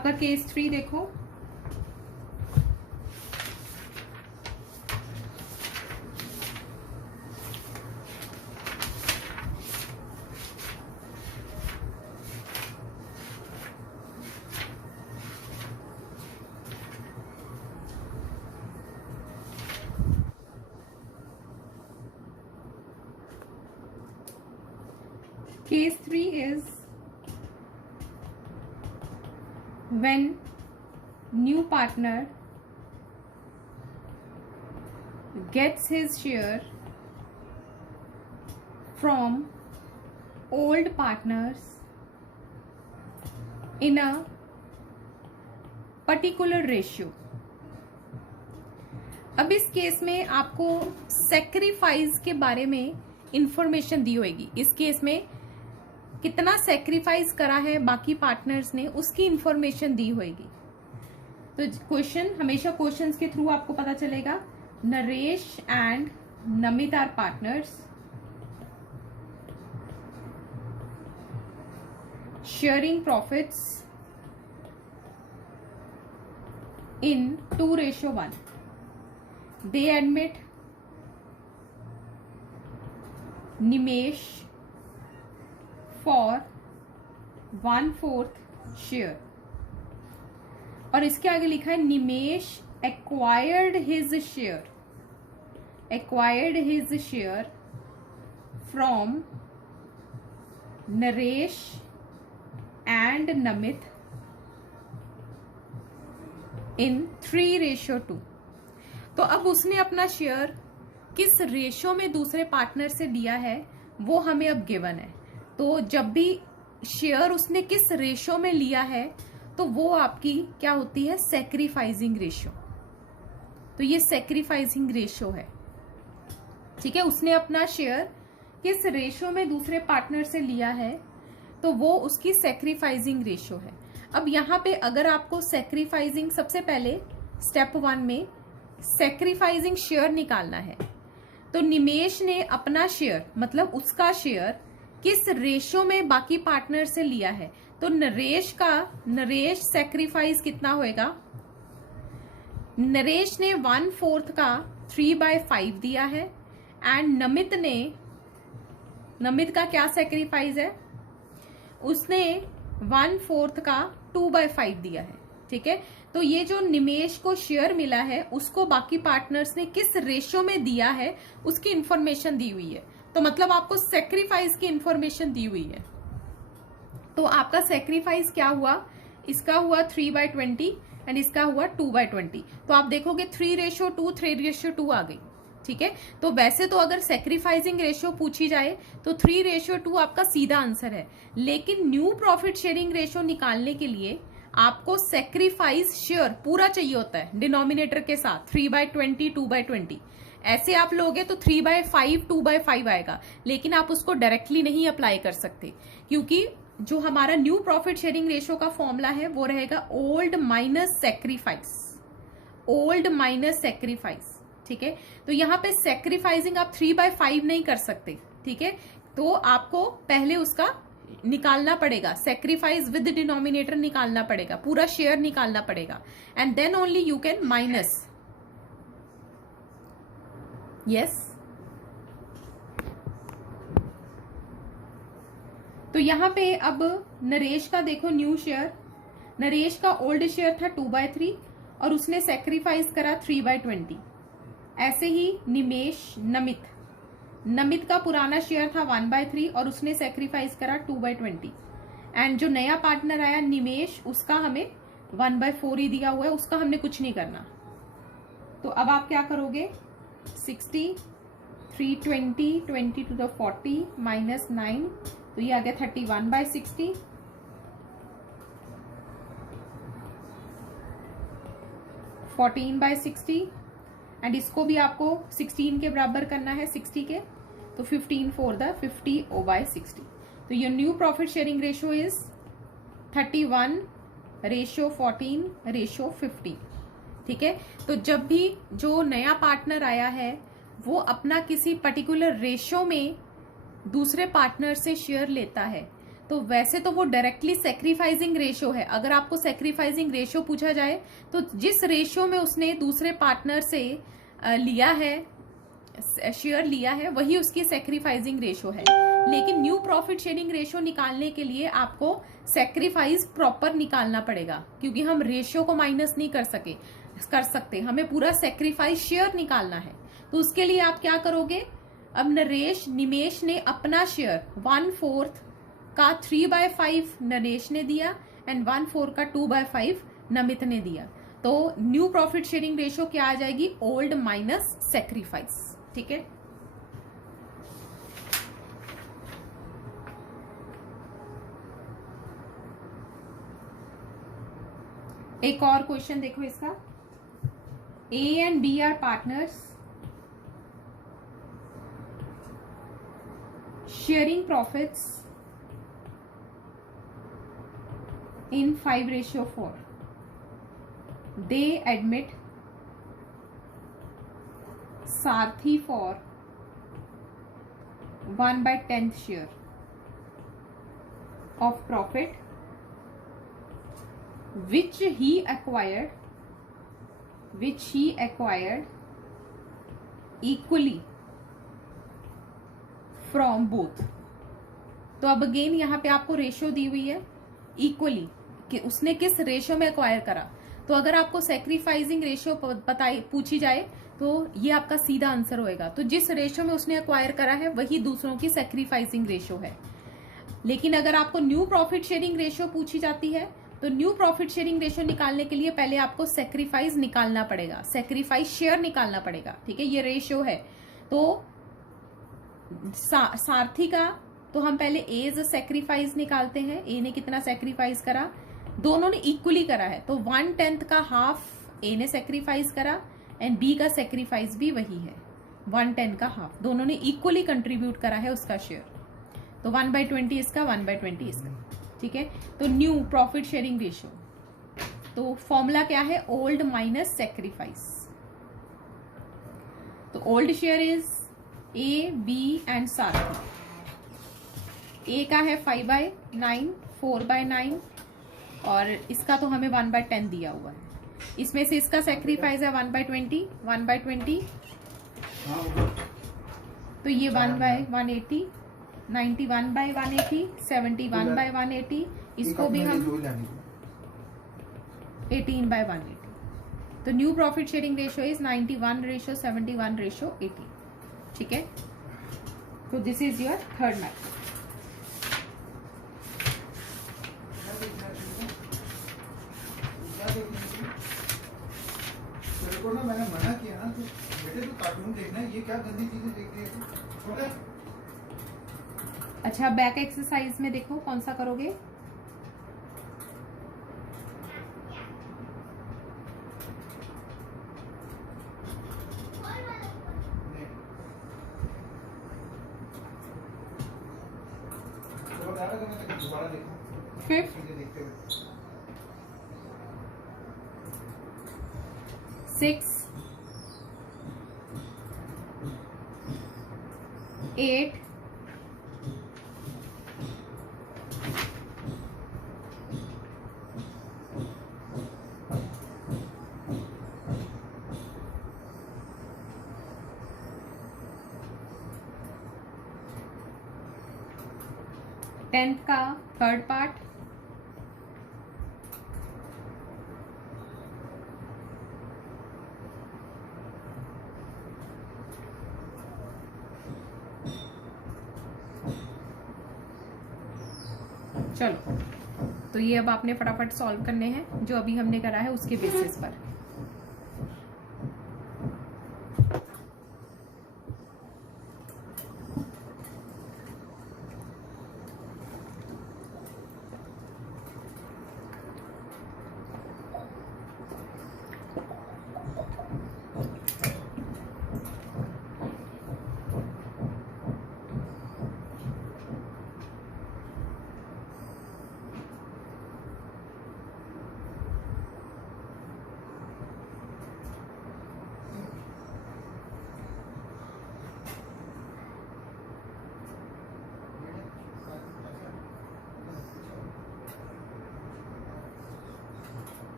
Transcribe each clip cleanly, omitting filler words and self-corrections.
आपका केस 3 देखो। Case 3 is when new partner gets his share from old partners in a particular ratio। अब इस case में आपको सेक्रीफाइस के बारे में इंफॉर्मेशन दी होगी। इस केस में कितना सेक्रीफाइस करा है बाकी पार्टनर्स ने, उसकी इंफॉर्मेशन दी होगी। तो क्वेश्चन, हमेशा क्वेश्चंस के थ्रू आपको पता चलेगा। Naresh and Namit are partners, sharing profits in 2:1। They admit Nimesh for 1/4 share, और इसके आगे लिखा है Nimesh acquired his share from Naresh and Namit in 3:2। तो अब उसने अपना शेयर किस रेशो में दूसरे पार्टनर से लिया है वो हमें अब गिवन है। तो जब भी शेयर उसने किस रेशो में लिया है तो वो आपकी क्या होती है, सेक्रीफाइसिंग रेशो। तो ये सेक्रीफाइसिंग रेशो है, ठीक है। उसने अपना शेयर किस रेशो में दूसरे पार्टनर से लिया है तो वो उसकी सेक्रीफाइसिंग रेशो है। अब यहाँ पे अगर आपको सेक्रीफाइसिंग, सबसे पहले स्टेप 1 में सेक्रीफाइसिंग शेयर निकालना है, तो निमेश ने अपना शेयर मतलब उसका शेयर किस रेशो में बाकी पार्टनर से लिया है। तो नरेश सेक्रीफाइस कितना होएगा, नरेश ने 1/4 का 3/5 दिया है, एंड नमित का क्या सेक्रीफाइस है, उसने 1/4 का 2/5 दिया है, ठीक है। तो ये जो निमेश को शेयर मिला है उसको बाकी पार्टनर्स ने किस रेशो में दिया है उसकी इंफॉर्मेशन दी हुई है। तो मतलब आपको सेक्रीफाइस की इंफॉर्मेशन दी हुई है। तो आपका सेक्रीफाइस क्या हुआ, इसका हुआ 3/20 एंड इसका हुआ 2/20। तो आप देखोगे 3:2 3:2 आ गई, ठीक है। तो वैसे तो अगर सेक्रीफाइसिंग रेशियो पूछी जाए तो 3:2 आपका सीधा आंसर है, लेकिन न्यू प्रॉफिट शेयरिंग रेशियो निकालने के लिए आपको सेक्रीफाइस शेयर पूरा चाहिए होता है डिनोमिनेटर के साथ, 3/20 2/20। ऐसे आप लोगे तो 3/5 2/5 आएगा, लेकिन आप उसको डायरेक्टली नहीं अप्लाई कर सकते, क्योंकि जो हमारा न्यू प्रॉफिट शेयरिंग रेशियो का फॉर्मूला है वो रहेगा ओल्ड माइनस सेक्रीफाइस, ठीक है। तो यहाँ पे सेक्रीफाइसिंग आप 3/5 नहीं कर सकते, ठीक है। तो आपको पहले उसका निकालना पड़ेगा, सेक्रीफाइस विद डिनोमिनेटर निकालना पड़ेगा, पूरा शेयर निकालना पड़ेगा, and then only you can minus. Yes, तो यहां पे अब नरेश का देखो न्यू शेयर, नरेश का ओल्ड शेयर था 2/3 और उसने सेक्रीफाइस करा 3/20। ऐसे ही निमेश नमित का पुराना शेयर था 1/3 और उसने सेक्रीफाइस करा 2/20, एंड जो नया पार्टनर आया निमेश, उसका हमें 1/4 ही दिया हुआ है, उसका हमने कुछ नहीं करना। तो अब आप क्या करोगे, 60 320 20 to the 40 minus 9, तो ये आ गया 31/60, 14/60, एंड इसको भी आपको 16 के बराबर करना है 60 के, तो 15 for the 50/60। तो your new profit sharing ratio is 31:14:15, ठीक है। तो जब भी जो नया पार्टनर आया है वो अपना किसी पर्टिकुलर रेशियो में दूसरे पार्टनर से शेयर लेता है तो वैसे तो वो डायरेक्टली सेक्रीफाइसिंग रेशियो है। अगर आपको सेक्रीफाइसिंग रेशियो पूछा जाए तो जिस रेशियो में उसने दूसरे पार्टनर से लिया है, शेयर लिया है, वही उसकी सेक्रीफाइसिंग रेशियो है। लेकिन न्यू प्रॉफिट शेयरिंग रेशियो निकालने के लिए आपको सेक्रीफाइस प्रॉपर निकालना पड़ेगा, क्योंकि हम रेशियो को माइनस नहीं कर सकते, हमें पूरा सेक्रीफाइस शेयर निकालना है। तो उसके लिए आप क्या करोगे, अब निमेश ने अपना शेयर 1/4 का 3/5 नरेश ने दिया एंड 1/4 का 2/5 नमित ने दिया। तो न्यू प्रॉफिट शेयरिंग रेशियो क्या आ जाएगी, ओल्ड माइनस सेक्रीफाइस। ठीक है, एक और क्वेश्चन देखो इसका। A and B are partners sharing profits in 5:4. They admit Sarthi for 1/10 share of profit which he acquired equally from both. तो अब अगेन यहाँ पे आपको रेशियो दी हुई है इक्वली, कि उसने किस रेशियो में एक्वायर करा। तो अगर आपको सेक्रीफाइसिंग रेशियो पूछी जाए तो ये आपका सीधा आंसर होएगा। तो जिस रेशियो में उसने एक्वायर करा है वही दूसरों की सेक्रीफाइसिंग रेशियो है। लेकिन अगर आपको न्यू प्रॉफिट शेयरिंग रेशियो पूछी जाती है तो न्यू प्रॉफिट शेयरिंग रेशियो निकालने के लिए पहले आपको सेक्रीफाइस निकालना पड़ेगा, सेक्रीफाइस शेयर निकालना पड़ेगा। ठीक है, ये रेशियो है। तो सारथी का तो हम पहले एज सेक्रीफाइस निकालते हैं। ए ने कितना सेक्रीफाइस करा, दोनों ने इक्वली करा है, तो 1/10 का हाफ ए ने सेक्रीफाइस करा एंड बी का सेक्रीफाइस भी वही है, 1/10 का हाफ। दोनों ने इक्वली कंट्रीब्यूट करा है उसका शेयर। तो 1/20 इसका, 1/20 इसका। ठीक है, तो न्यू प्रॉफिट शेयरिंग रेशियो, तो फॉर्मूला क्या है, ओल्ड माइनस सेक्रीफाइस। तो old share is A, B and सारथी। ए का है 5/9, 4/9 और इसका तो हमें 1/10 दिया हुआ है। इसमें से इसका सेक्रीफाइस है 1/20, 1/20। तो ये 1/180, 91/180, 71/180, इसको भी हम 18/180। तो new profit sharing ratio is 91:71:80। ठीक है, तो this is your third method. ना मैंने मना किया ना, तो बेटे तो कार्टून देखना, ये क्या गंदी चीजें देख रही है। अच्छा, बैक एक्सरसाइज में देखो कौन सा करोगे। फिफ्थ 6, 8, 10th का थर्ड पार्ट, चलो तो ये अब आपने फटाफट सॉल्व करने हैं जो अभी हमने करा है उसके बेसिस पर।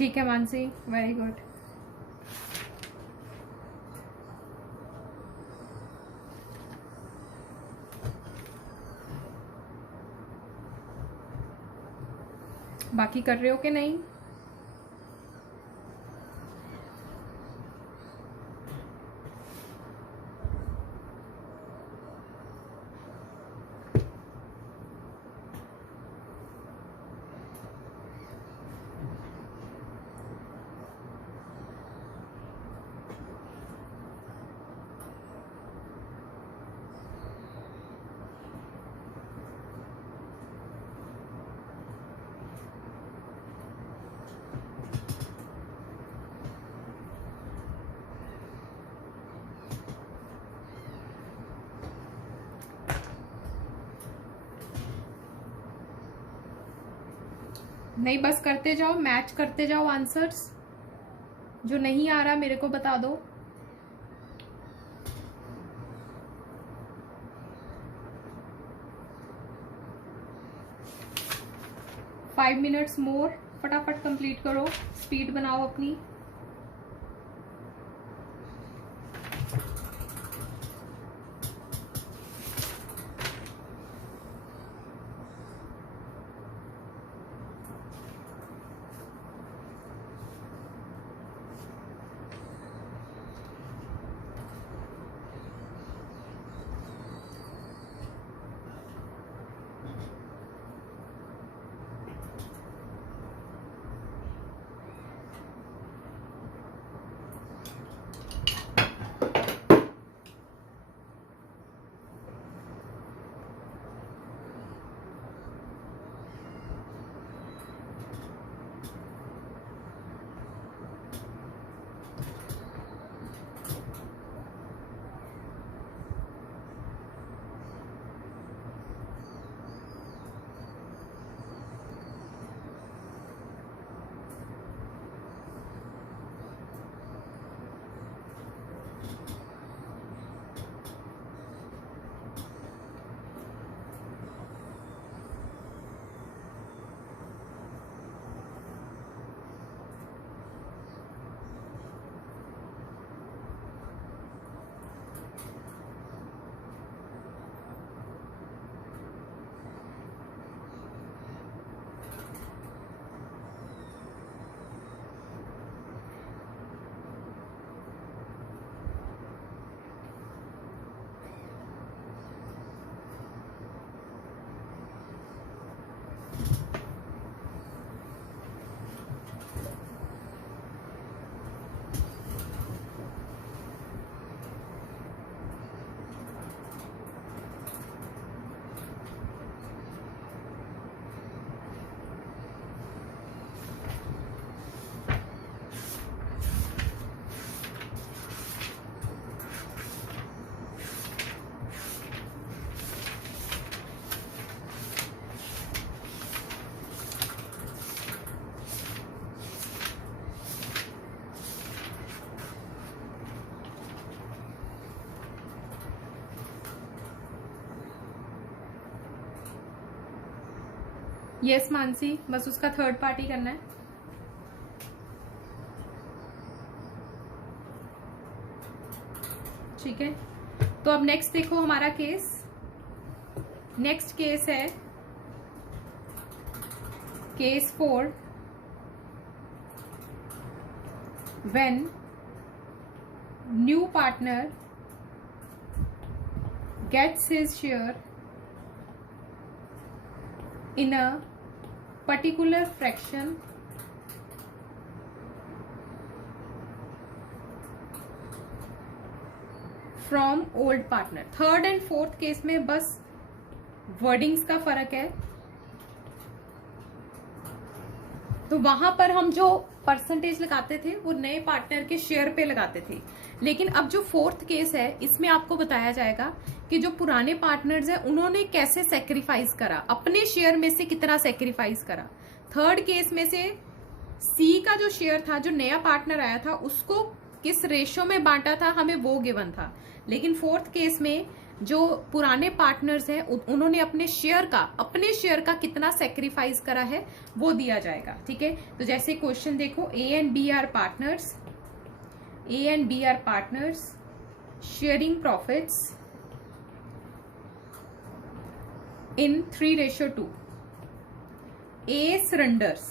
ठीक है मानसी, वेरी गुड। बाकी कर रहे हो कि नहीं? नहीं, बस करते जाओ, मैच करते जाओ आंसर्स। जो नहीं आ रहा मेरे को बता दो। फाइव मिनट्स मोर, फटाफट कंप्लीट करो, स्पीड बनाओ अपनी। यस मानसी, बस उसका थर्ड पार्टी करना है। ठीक है, तो अब नेक्स्ट देखो हमारा केस। नेक्स्ट केस है case 4, when new partner gets his share in a particular fraction from old partner। Third and fourth case में बस वर्डिंग्स का फर्क है। तो वहां पर हम जो परसेंटेज लगाते थे वो नए पार्टनर के शेयर पे लगाते थे, लेकिन अब जो फोर्थ केस है इसमें आपको बताया जाएगा कि जो पुराने पार्टनर्स हैं उन्होंने कैसे सेक्रीफाइस करा, अपने शेयर में से कितना सेक्रीफाइस करा। थर्ड केस में से सी का जो शेयर था, जो नया पार्टनर आया था, उसको किस रेशो में बांटा था हमें वो गिवन था। लेकिन फोर्थ केस में जो पुराने पार्टनर्स हैं उन्होंने अपने शेयर का कितना सेक्रीफाइस करा है वो दिया जाएगा। ठीक है, तो जैसे क्वेश्चन देखो, A and B are partners sharing profits in 3:2. A surrenders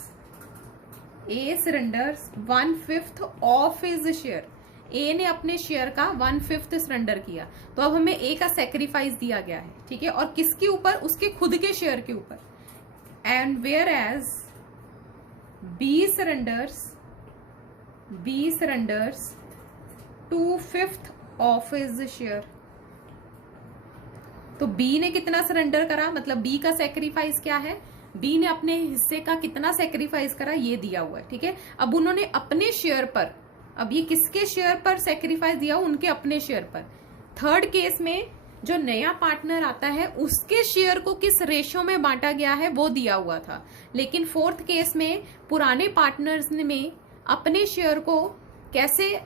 1/5 of his share. A ने अपने शेयर का 1/5 सरेंडर किया, तो अब हमें A का सेक्रीफाइस दिया गया है। ठीक है, और किसके ऊपर? उसके खुद के शेयर के ऊपर। And where as B surrenders 2/5 of his share. तो बी ने कितना सरेंडर करा, मतलब बी का सेक्रीफाइस क्या है, बी ने अपने हिस्से का कितना सेक्रीफाइस करा ये दिया हुआ है। ठीक है, अब उन्होंने अपने शेयर पर, अब ये किसके शेयर पर सेक्रीफाइस दिया, उनके अपने शेयर पर। थर्ड केस में जो नया पार्टनर आता है उसके शेयर को किस रेशो में बांटा गया है वो दिया हुआ था, लेकिन फोर्थ केस में पुराने पार्टनर्स में अपने शेयर को कैसे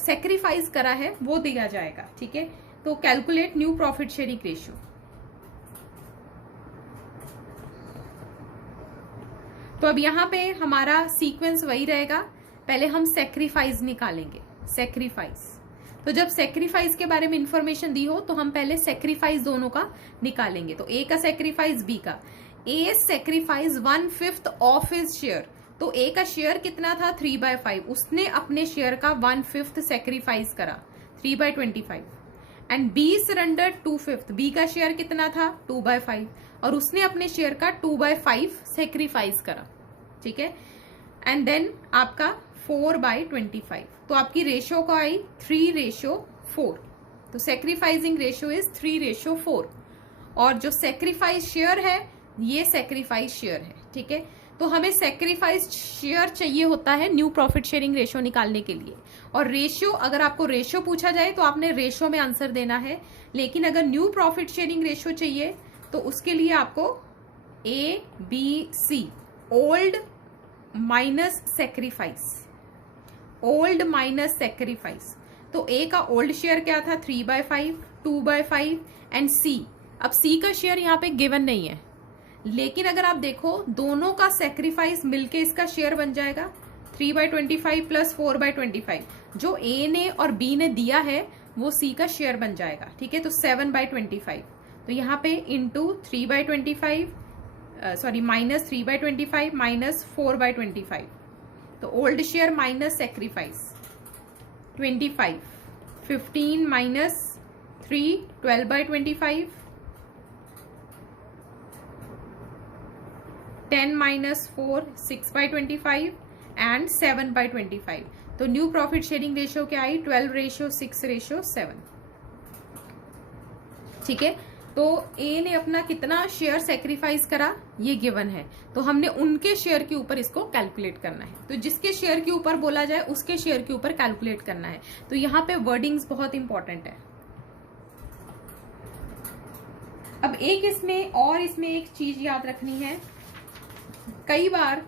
सेक्रीफाइस करा है वो दिया जाएगा। ठीक है, तो calculate new profit sharing ratio. तो अब यहां पे हमारा सीक्वेंस वही रहेगा, पहले हम सेक्रीफाइस निकालेंगे। सेक्रीफाइस, तो जब सेक्रीफाइस के बारे में इंफॉर्मेशन दी हो तो हम पहले सेक्रीफाइस दोनों का निकालेंगे। तो ए का सेक्रीफाइस, बी का। A sacrifice 1/5 of his share, तो ए का शेयर कितना था 3/5, उसने अपने शेयर का 1/5 सेक्रीफाइस करा 3/25। एंड बी सरेंडर 2/5, बी का शेयर कितना था 2/5 और उसने अपने शेयर का 2/5 सेक्रीफाइस करा। ठीक है, एंड देन आपका 4/25, तो आपकी रेशियो को आई 3:4। तो सेक्रीफाइसिंग रेशियो इज 3:4, और जो सेक्रीफाइस शेयर है ये सेक्रीफाइस शेयर है। ठीक है, तो हमें सेक्रीफाइस शेयर चाहिए होता है न्यू प्रॉफिट शेयरिंग रेशियो निकालने के लिए। और रेशियो, अगर आपको रेशियो पूछा जाए तो आपने रेशियो में आंसर देना है, लेकिन अगर न्यू प्रॉफिट शेयरिंग रेशियो चाहिए तो उसके लिए आपको A B C, old minus sacrifice. तो ए का ओल्ड शेयर क्या था 3/5, 2/5 एंड सी। अब सी का शेयर यहाँ पे गिवन नहीं है, लेकिन अगर आप देखो दोनों का सेक्रीफाइस मिलके इसका शेयर बन जाएगा 3/25 प्लस 4/25। जो ए ने और बी ने दिया है वो सी का शेयर बन जाएगा। ठीक है, तो 7/25। तो यहाँ पे इंटू 3/25, सॉरी माइनस 3/25 माइनस 4/25। तो old share minus sacrifice 25, 15 minus 3 12/25, 10 minus 4 6/25 and 7/25। तो न्यू प्रॉफिट शेयरिंग रेशियो क्या आई 12:6:7। ठीक है, तो ए ने अपना कितना शेयर सेक्रीफाइस करा ये गिवन है, तो हमने उनके शेयर के ऊपर इसको कैलकुलेट करना है। तो जिसके शेयर के ऊपर बोला जाए उसके शेयर के ऊपर कैलकुलेट करना है। तो यहाँ पे वर्डिंग्स बहुत इंपॉर्टेंट है। अब इसमें एक चीज याद रखनी है, कई बार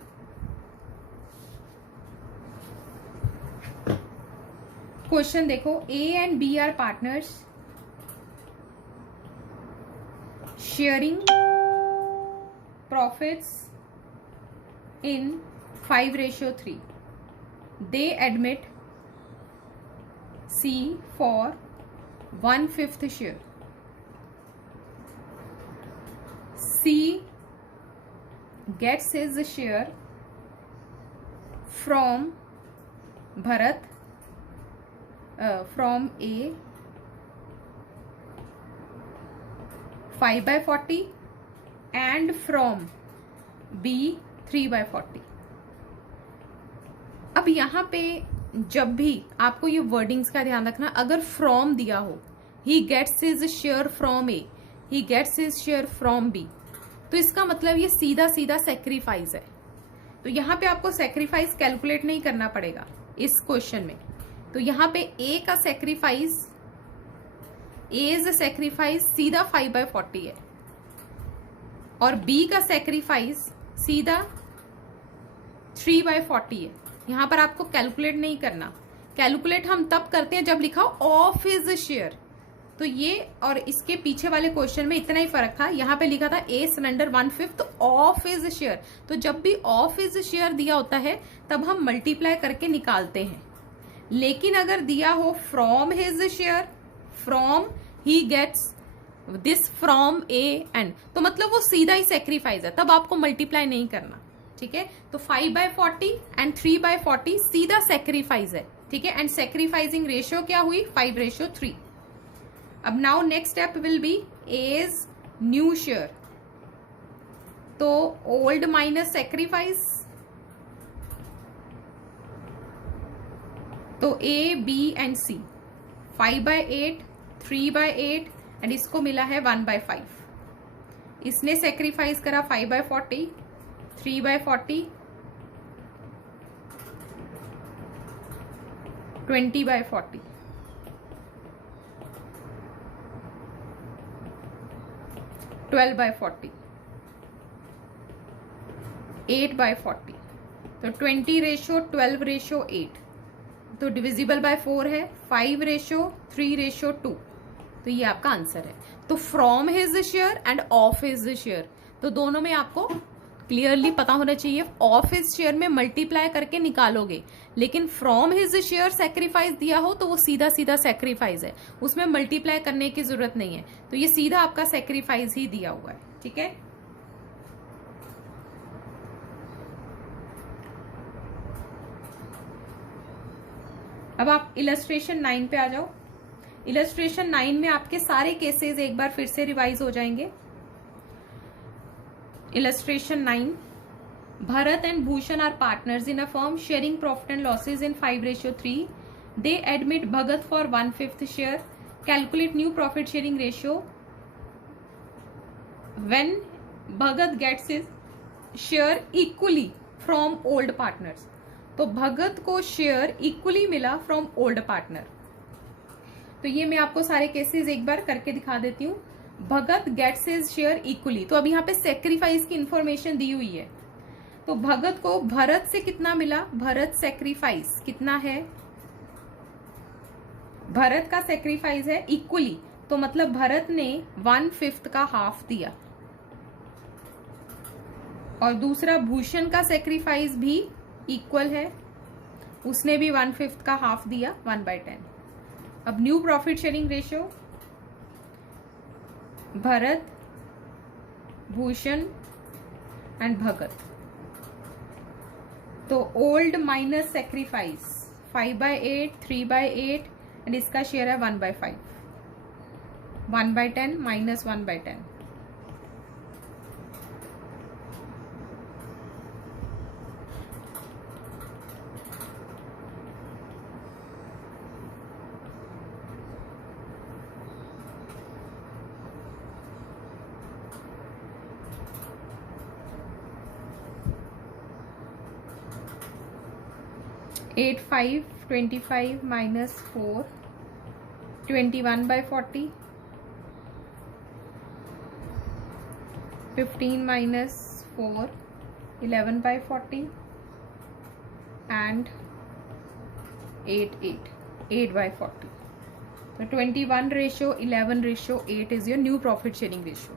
क्वेश्चन देखो, A and B are partners sharing profits in 5:3. They admit C for 1/5 share. C gets his share from Bharat, from A 5/40 and from B 3/40. अब यहाँ पे जब भी आपको ये वर्डिंग्स का ध्यान रखना, अगर फ्रॉम दिया हो, he gets his share from A, he gets his share from B, तो इसका मतलब ये सीधा सीधा सेक्रीफाइस है। तो यहाँ पे आपको सेक्रीफाइस कैलकुलेट नहीं करना पड़ेगा इस क्वेश्चन में। तो यहाँ पे ए का सेक्रीफाइस, एज सेक्रीफाइस सीधा 5/40 है और बी का सेक्रीफाइस सीधा 3/40 है। यहां पर आपको कैलकुलेट नहीं करना, कैलकुलेट हम तब करते हैं जब लिखा हो ऑफ हिज शेयर। तो ये और इसके पीछे वाले क्वेश्चन में इतना ही फर्क था। यहाँ पे लिखा था ए सरेंडर 1/5 ऑफ हिज शेयर। तो जब भी ऑफ हिज शेयर दिया होता है तब हम मल्टीप्लाई करके निकालते हैं, लेकिन अगर दिया हो from his share, from he gets this from A and, तो मतलब वो सीधा ही सेक्रीफाइस है, तब आपको मल्टीप्लाई नहीं करना। ठीक है, तो 5/40 एंड 3/40 सीधा सेक्रीफाइस है। ठीक है, एंड सेक्रीफाइसिंग रेशियो क्या हुई 5:3। अब now next step will be as new share. तो ओल्ड माइनस सेक्रीफाइस, तो A B and C 5/8, 3/8 and इसको मिला है 1/5। इसने सेक्रीफाइस करा 5/40, 3/40, 20/40, 12/40, 8/40। तो 20:12:8, तो डिविजिबल बाय 4 है, 5:3:2। तो ये आपका आंसर है। तो from his share end of his share, तो दोनों में आपको क्लियरली पता होना चाहिए। ऑफ हिज शेयर में मल्टीप्लाई करके निकालोगे, लेकिन फ्रॉम हिज शेयर सेक्रीफाइस दिया हो तो वो सीधा सीधा सेक्रीफाइस है, उसमें मल्टीप्लाई करने की जरूरत नहीं है। तो ये सीधा आपका सेक्रीफाइस ही दिया हुआ है। ठीक है, अब आप इलस्ट्रेशन 9 पे आ जाओ। इलस्ट्रेशन 9 में आपके सारे केसेस एक बार फिर से रिवाइज हो जाएंगे। Illustration 9, Bharat and Bhushan are partners in a firm sharing profit and losses in 5:3. They admit Bhagat for 1/5 share. Calculate new profit sharing ratio when Bhagat gets his share equally from old partners. तो भगत को share equally मिला from old partner. तो ये मैं आपको सारे cases एक बार करके दिखा देती हूँ। भगत गेट्स हिज शेयर इक्वली, तो अब यहाँ पे सेक्रीफाइस की इंफॉर्मेशन दी हुई है। तो भगत को भरत से कितना मिला, भरत सेक्रीफाइस कितना है, भरत का सेक्रीफाइस है इक्वली, तो मतलब भरत ने 1/5 का हाफ दिया, और दूसरा भूषण का सेक्रीफाइस भी इक्वल है, उसने भी 1/5 का हाफ दिया 1/10। अब new profit sharing ratio, Bharat, Bhushan and Bhagat, तो ओल्ड माइनस सेक्रीफाइस 5/8, 3/8 एंड इसका शेयर है 1/5, 1/10 minus 1/10। At 5, 25 minus 4, 21/40, 15 minus 4, 11/40 and 8/40। तो 21:11:8 is your new profit sharing ratio.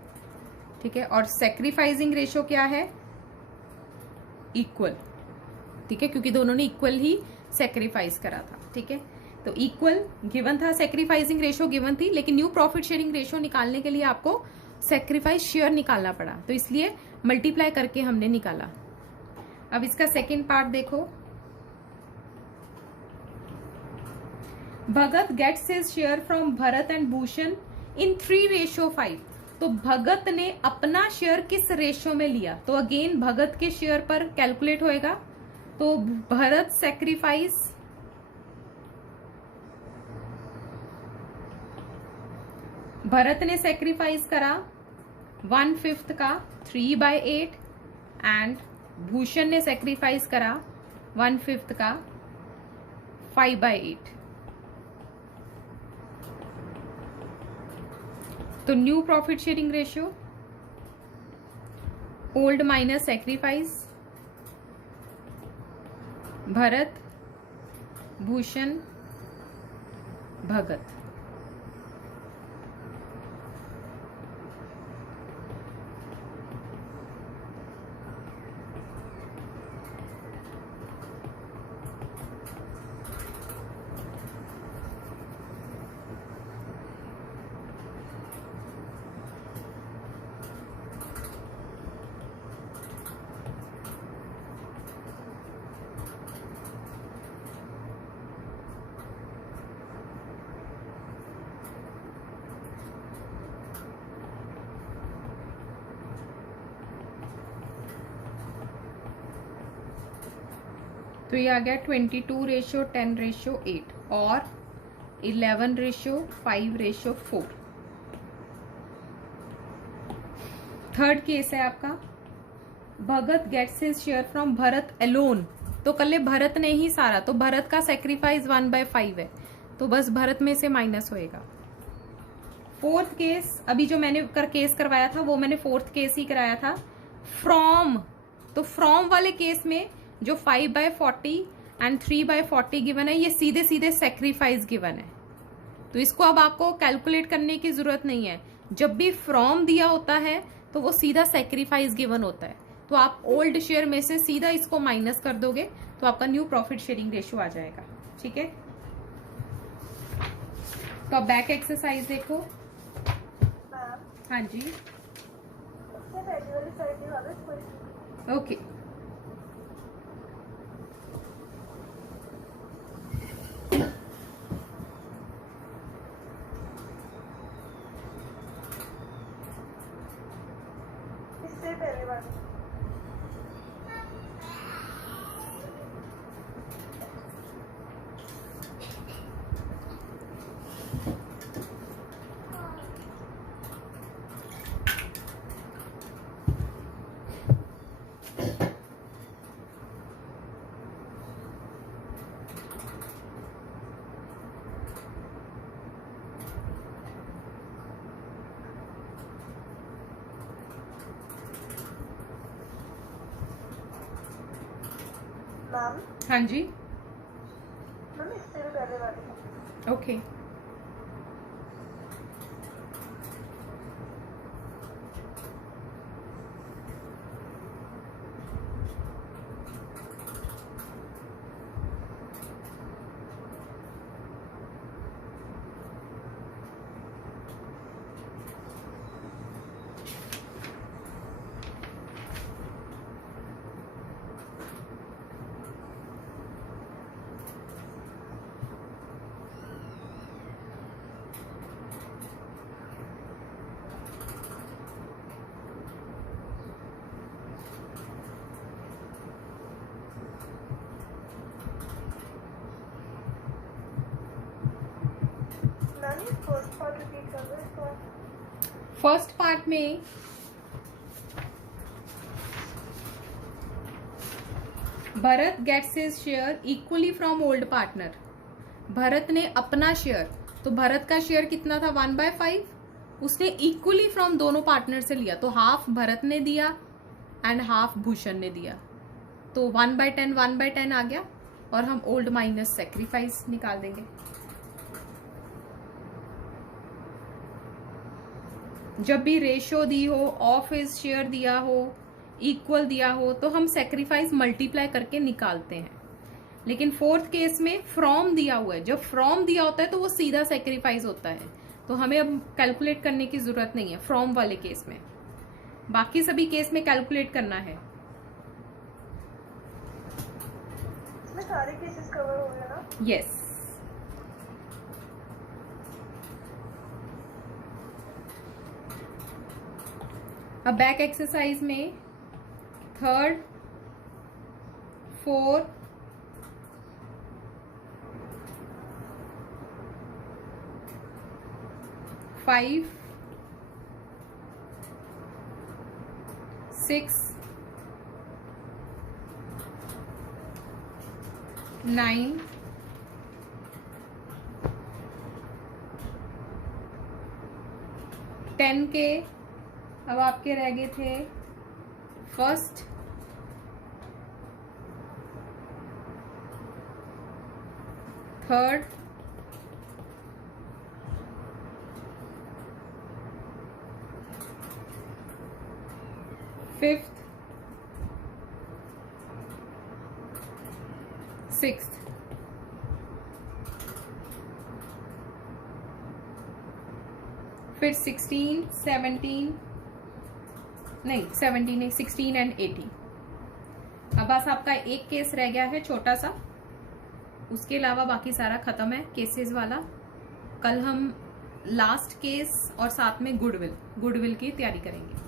ठीक है, और सेक्रीफाइसिंग रेशियो क्या है, इक्वल। ठीक है, क्योंकि दोनों ने इक्वल ही सेक्रीफाइस करा था। ठीक है, तो इक्वल गिवन था, सेक्रीफाइसिंग रेशियो गिवन थी, लेकिन न्यू प्रॉफिट शेयरिंग रेशियो निकालने के लिए आपको सेक्रीफाइस शेयर निकालना पड़ा, तो इसलिए मल्टीप्लाई करके हमने निकाला। अब इसका सेकेंड पार्ट देखो, Bhagat gets his share from Bharat and Bhushan in 3:5। तो भगत ने अपना शेयर किस रेशियो में लिया, तो अगेन भगत के शेयर पर कैलकुलेट होएगा। तो भरत सेक्रीफाइस भरत ने सेक्रीफाइस करा 1/5 का 3/8 एंड भूषण ने सेक्रीफाइस करा 1/5 का 5/8। तो new profit sharing ratio, old minus sacrifice, Bharat, Bhushan, Bhagat. तो ये आ गया 22:10:8 और 11:5:4। थर्ड केस है आपका, Bhagat gets his share from Bharat alone. तो कल ले भरत ने ही सारा, तो भरत का सेक्रीफाइस 1/5 है, तो बस भरत में से माइनस होएगा। फोर्थ केस, अभी जो मैंने केस करवाया था वो मैंने फोर्थ केस ही कराया था। फ्रॉम, तो फ्रॉम वाले केस में जो 5/40 एंड 3/40 गिवन है, ये सीधे सीधे सेक्रीफाइस गिवन है, तो इसको अब आपको कैलकुलेट करने की जरूरत नहीं है। जब भी फ्रॉम दिया होता है तो वो सीधा सेक्रीफाइस गिवन होता है, तो आप ओल्ड शेयर में से सीधा इसको माइनस कर दोगे तो आपका न्यू प्रॉफिट शेयरिंग रेशियो आ जाएगा। ठीक है, तो अब बैक एक्सरसाइज देखो। हाँ जी, ओके। इससे पहले बात मैम, हाँ जी, मैम इससे भी पहले बात okay. Ma'am, first part repeat कर दो इसको। फर्स्ट पार्ट में Bharat gets his share equally from old partner. Bharat ने अपना शेयर, तो भरत का शेयर कितना था 1/5, उसने इक्वली फ्रॉम दोनों पार्टनर से लिया, तो हाफ भरत ने दिया एंड हाफ भूषण ने दिया, तो 1/10 1/10 आ गया और हम ओल्ड माइनस सेक्रीफाइस निकाल देंगे। जब भी रेशियो दी हो, ऑफ हिज शेयर दिया हो, इक्वल दिया हो, तो हम सेक्रीफाइस मल्टीप्लाई करके निकालते हैं। लेकिन फोर्थ केस में फ्रॉम दिया हुआ है, जब फ्रॉम दिया होता है तो वो सीधा सेक्रीफाइस होता है, तो हमें अब कैलकुलेट करने की जरूरत नहीं है फ्रॉम वाले केस में। बाकी सभी केस में कैलकुलेट करना है। इसमें सारे केसेस कवर हो गए ना? यस। अब बैक एक्सरसाइज में थर्ड, फोर्थ, फाइव, 6, 9, 10 के अब आपके रह गए थे फर्स्ट, थर्ड, फिफ्थ, सिक्स्थ। फिर 16, 17 नहीं 17 नहीं 16 एंड 18। अब बस आपका एक केस रह गया है छोटा सा, उसके अलावा बाकी सारा खत्म है केसेस वाला। कल हम लास्ट केस और साथ में गुडविल की तैयारी करेंगे।